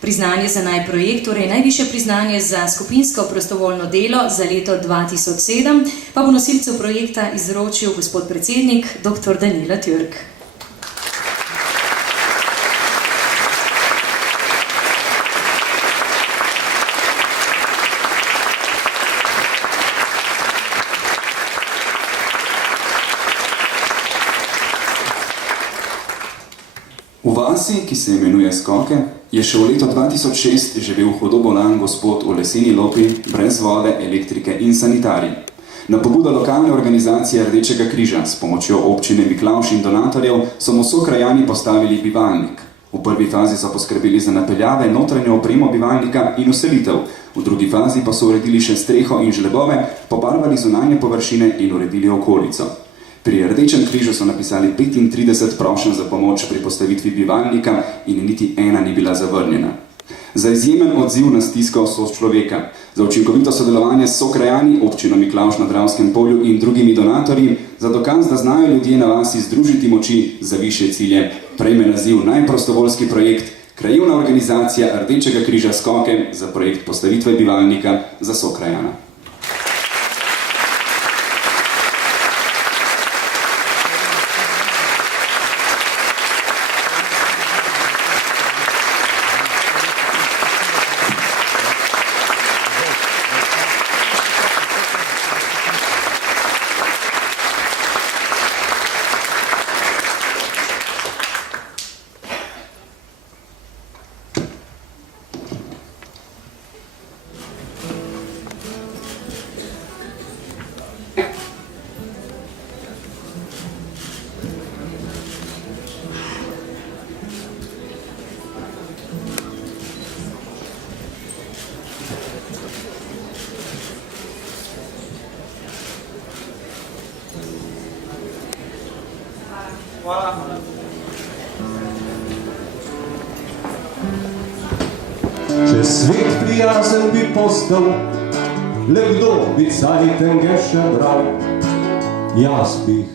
Priznanje za najprojekt, torej najvišje priznanje za skupinsko prostovoljno delo za leto 2007, pa bo nosilcu projekta izročil gospod predsednik dr. Danilo Türk. V vasi, ki se imenuje Skoke, je še v letu 2006 živel hudo bolan gospod v leseni lopi, brez vode, elektrike in sanitarij. Na pobudo lokalne organizacije Rdečega križa s pomočjo občine Miklavž in donatorjev so mu sokrajani postavili bivalnik. V prvi fazi so poskrbeli za napeljave, notranjo opremo bivalnika in vselitev, v drugi fazi pa so uredili še streho in žlebove, pobarvali zunanje površine in uredili okolico. Pri Rdečem križu so napisali 35 prošenj za pomoč pri postavitvi bivalnika in niti ena ni bila zavrnjena. Za izjemen odziv na stisko sočloveka, za učinkovito sodelovanje s sokrajani, občino Miklavž na Dravskem polju in drugimi donatorji, za dokaz, da znajo ljudje na vasi združiti moči za višje cilje, prejme naziv najprostovoljski projekt Krajevna organizacija Rdečega križa Skoke za projekt postavitve bivalnika za sokrajana. Če svet prijazen bi postal, le kdo bi cajten še bral, jaz bih